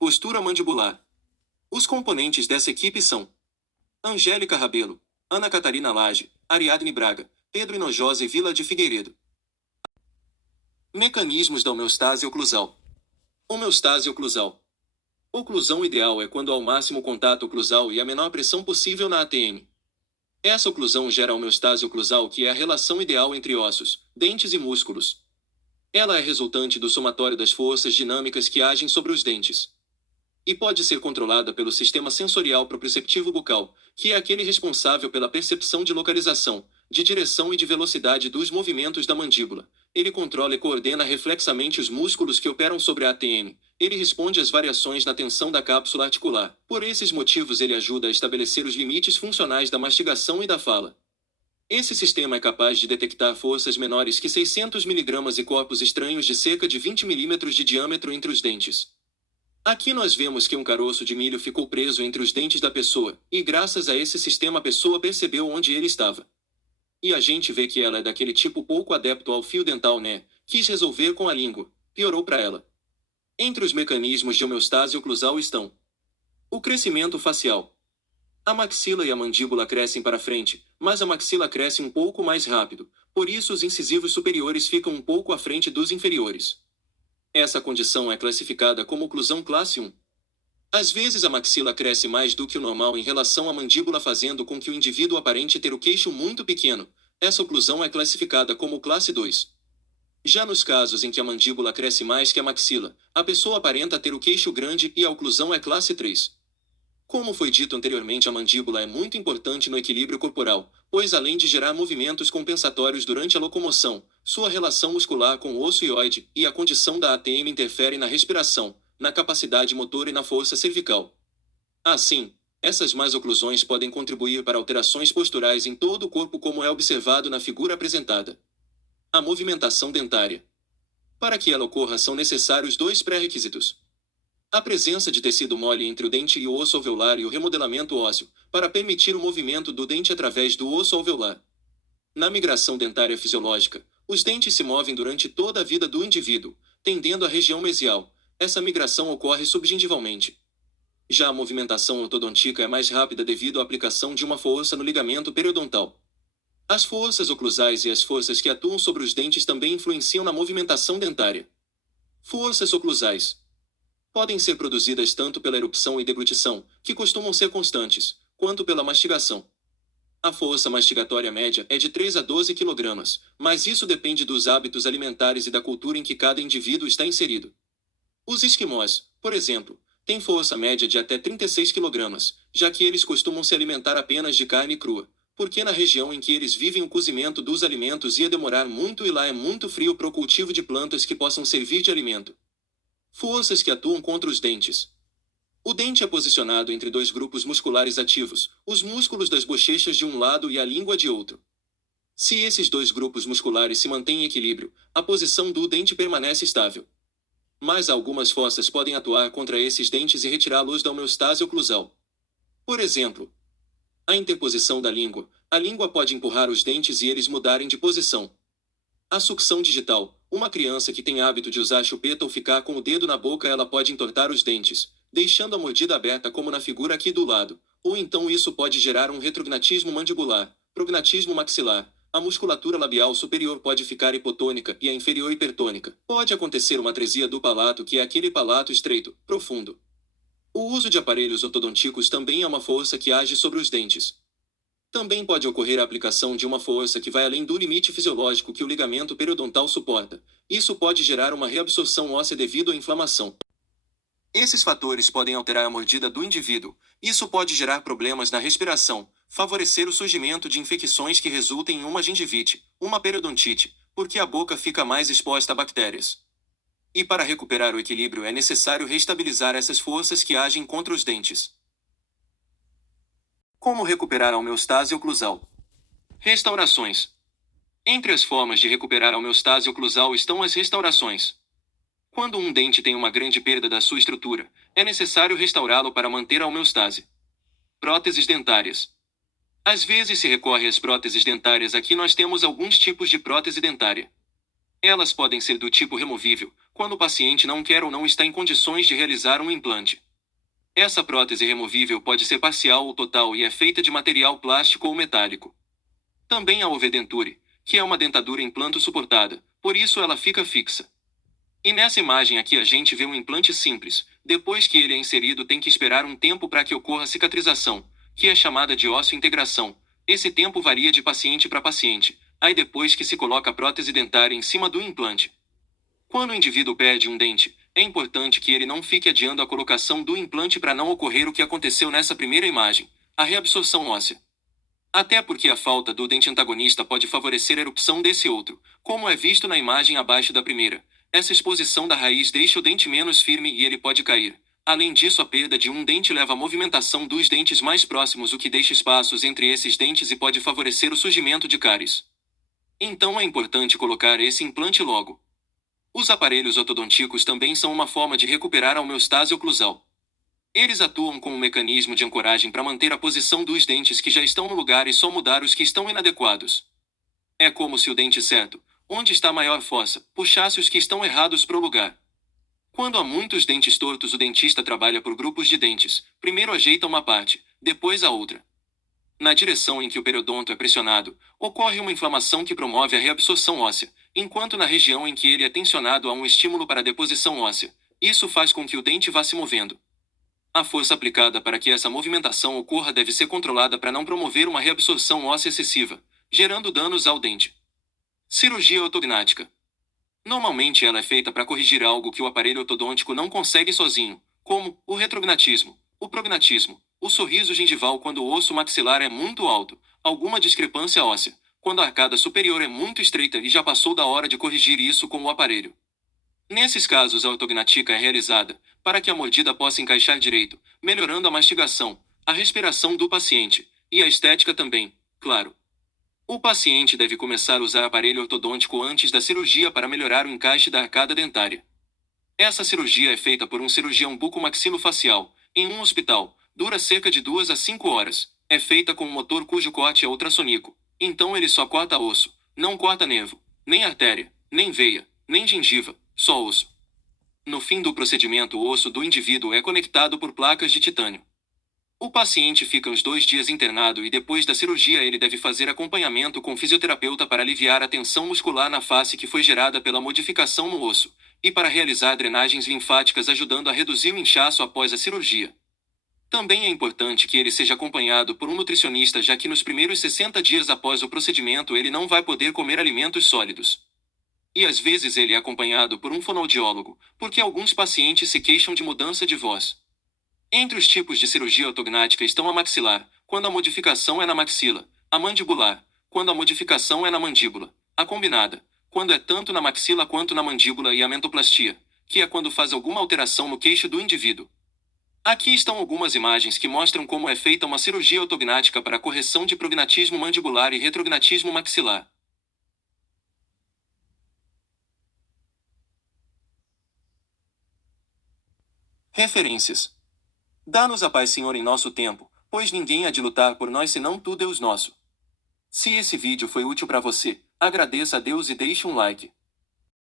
Postura mandibular. Os componentes dessa equipe são Angélica Rabelo, Ana Catarina Lage, Ariadne Braga, Pedro Hinojosa e Vila de Figueiredo. Mecanismos da homeostase oclusal. Homeostase oclusal. Oclusão ideal é quando há o máximo contato oclusal e a menor pressão possível na ATM. Essa oclusão gera a homeostase oclusal, que é a relação ideal entre ossos, dentes e músculos. Ela é resultante do somatório das forças dinâmicas que agem sobre os dentes. E pode ser controlada pelo sistema sensorial proprioceptivo bucal, que é aquele responsável pela percepção de localização, de direção e de velocidade dos movimentos da mandíbula. Ele controla e coordena reflexamente os músculos que operam sobre a ATM. Ele responde às variações na tensão da cápsula articular. Por esses motivos, ele ajuda a estabelecer os limites funcionais da mastigação e da fala. Esse sistema é capaz de detectar forças menores que 600 mg e corpos estranhos de cerca de 20 mm de diâmetro entre os dentes. Aqui nós vemos que um caroço de milho ficou preso entre os dentes da pessoa, e graças a esse sistema a pessoa percebeu onde ele estava. E a gente vê que ela é daquele tipo pouco adepto ao fio dental, né? Quis resolver com a língua, piorou para ela. Entre os mecanismos de homeostase oclusal estão o crescimento facial. A maxila e a mandíbula crescem para frente, mas a maxila cresce um pouco mais rápido, por isso os incisivos superiores ficam um pouco à frente dos inferiores. Essa condição é classificada como oclusão classe 1. Às vezes a maxila cresce mais do que o normal em relação à mandíbula, fazendo com que o indivíduo aparente ter o queixo muito pequeno. Essa oclusão é classificada como classe 2. Já nos casos em que a mandíbula cresce mais que a maxila, a pessoa aparenta ter o queixo grande e a oclusão é classe 3. Como foi dito anteriormente, a mandíbula é muito importante no equilíbrio corporal, pois além de gerar movimentos compensatórios durante a locomoção, sua relação muscular com o osso hioide e a condição da ATM interferem na respiração, na capacidade motora e na força cervical. Assim, essas más oclusões podem contribuir para alterações posturais em todo o corpo, como é observado na figura apresentada. A movimentação dentária. Para que ela ocorra, são necessários dois pré-requisitos: a presença de tecido mole entre o dente e o osso alveolar e o remodelamento ósseo, para permitir o movimento do dente através do osso alveolar. Na migração dentária fisiológica, os dentes se movem durante toda a vida do indivíduo, tendendo à região mesial. Essa migração ocorre subgingivalmente. Já a movimentação ortodôntica é mais rápida devido à aplicação de uma força no ligamento periodontal. As forças oclusais e as forças que atuam sobre os dentes também influenciam na movimentação dentária. Forças oclusais podem ser produzidas tanto pela erupção e deglutição, que costumam ser constantes, quanto pela mastigação. A força mastigatória média é de 3 a 12 kg, mas isso depende dos hábitos alimentares e da cultura em que cada indivíduo está inserido. Os esquimós, por exemplo, têm força média de até 36 kg, já que eles costumam se alimentar apenas de carne crua, porque na região em que eles vivem o cozimento dos alimentos ia demorar muito e lá é muito frio para o cultivo de plantas que possam servir de alimento. Forças que atuam contra os dentes. O dente é posicionado entre dois grupos musculares ativos, os músculos das bochechas de um lado e a língua de outro. Se esses dois grupos musculares se mantêm em equilíbrio, a posição do dente permanece estável. Mas algumas forças podem atuar contra esses dentes e retirá-los da homeostase oclusal. Por exemplo, a interposição da língua. A língua pode empurrar os dentes e eles mudarem de posição. A sucção digital. Uma criança que tem hábito de usar chupeta ou ficar com o dedo na boca, ela pode entortar os dentes, deixando a mordida aberta, como na figura aqui do lado. Ou então isso pode gerar um retrognatismo mandibular, prognatismo maxilar. A musculatura labial superior pode ficar hipotônica e a inferior hipertônica. Pode acontecer uma atresia do palato, que é aquele palato estreito, profundo. O uso de aparelhos ortodônticos também é uma força que age sobre os dentes. Também pode ocorrer a aplicação de uma força que vai além do limite fisiológico que o ligamento periodontal suporta. Isso pode gerar uma reabsorção óssea devido à inflamação. Esses fatores podem alterar a mordida do indivíduo. Isso pode gerar problemas na respiração, favorecer o surgimento de infecções que resultem em uma gengivite, uma periodontite, porque a boca fica mais exposta a bactérias. E para recuperar o equilíbrio é necessário reestabilizar essas forças que agem contra os dentes. Como recuperar a homeostase oclusal? Restaurações. Entre as formas de recuperar a homeostase oclusal estão as restaurações. Quando um dente tem uma grande perda da sua estrutura, é necessário restaurá-lo para manter a homeostase. Próteses dentárias. Às vezes se recorre às próteses dentárias. Aqui nós temos alguns tipos de prótese dentária. Elas podem ser do tipo removível, quando o paciente não quer ou não está em condições de realizar um implante. Essa prótese removível pode ser parcial ou total e é feita de material plástico ou metálico. Também há overdenture, que é uma dentadura implanto suportada, por isso ela fica fixa. E nessa imagem aqui a gente vê um implante simples. Depois que ele é inserido tem que esperar um tempo para que ocorra a cicatrização, que é chamada de ósseo-integração. Esse tempo varia de paciente para paciente. Aí depois que se coloca a prótese dentária em cima do implante. Quando o indivíduo perde um dente, é importante que ele não fique adiando a colocação do implante para não ocorrer o que aconteceu nessa primeira imagem, a reabsorção óssea. Até porque a falta do dente antagonista pode favorecer a erupção desse outro, como é visto na imagem abaixo da primeira. Essa exposição da raiz deixa o dente menos firme e ele pode cair. Além disso, a perda de um dente leva à movimentação dos dentes mais próximos, o que deixa espaços entre esses dentes e pode favorecer o surgimento de cáries. Então é importante colocar esse implante logo. Os aparelhos ortodônticos também são uma forma de recuperar a homeostase oclusal. Eles atuam com um mecanismo de ancoragem para manter a posição dos dentes que já estão no lugar e só mudar os que estão inadequados. É como se o dente certo, onde está a maior fossa, puxasse os que estão errados para o lugar. Quando há muitos dentes tortos, o dentista trabalha por grupos de dentes. Primeiro ajeita uma parte, depois a outra. Na direção em que o periodonto é pressionado, ocorre uma inflamação que promove a reabsorção óssea, enquanto na região em que ele é tensionado há um estímulo para a deposição óssea. Isso faz com que o dente vá se movendo. A força aplicada para que essa movimentação ocorra deve ser controlada para não promover uma reabsorção óssea excessiva, gerando danos ao dente. Cirurgia ortognática. Normalmente ela é feita para corrigir algo que o aparelho ortodôntico não consegue sozinho, como o retrognatismo, o prognatismo, o sorriso gengival quando o osso maxilar é muito alto, alguma discrepância óssea, quando a arcada superior é muito estreita e já passou da hora de corrigir isso com o aparelho. Nesses casos, a ortognática é realizada para que a mordida possa encaixar direito, melhorando a mastigação, a respiração do paciente e a estética também, claro. O paciente deve começar a usar aparelho ortodôntico antes da cirurgia para melhorar o encaixe da arcada dentária. Essa cirurgia é feita por um cirurgião bucomaxilofacial, em um hospital, dura cerca de 2 a 5 horas, é feita com um motor cujo corte é ultrassônico, então ele só corta osso, não corta nervo, nem artéria, nem veia, nem gengiva, só osso. No fim do procedimento, o osso do indivíduo é conectado por placas de titânio. O paciente fica uns 2 dias internado e depois da cirurgia ele deve fazer acompanhamento com fisioterapeuta para aliviar a tensão muscular na face que foi gerada pela modificação no osso, e para realizar drenagens linfáticas ajudando a reduzir o inchaço após a cirurgia. Também é importante que ele seja acompanhado por um nutricionista, já que nos primeiros 60 dias após o procedimento ele não vai poder comer alimentos sólidos. E às vezes ele é acompanhado por um fonoaudiólogo, porque alguns pacientes se queixam de mudança de voz. Entre os tipos de cirurgia ortognática estão a maxilar, quando a modificação é na maxila, a mandibular, quando a modificação é na mandíbula, a combinada, quando é tanto na maxila quanto na mandíbula, e a mentoplastia, que é quando faz alguma alteração no queixo do indivíduo. Aqui estão algumas imagens que mostram como é feita uma cirurgia ortognática para a correção de prognatismo mandibular e retrognatismo maxilar. Referências. Dá-nos a paz, Senhor, em nosso tempo, pois ninguém há de lutar por nós senão tu, Deus nosso. Se esse vídeo foi útil para você, agradeça a Deus e deixe um like.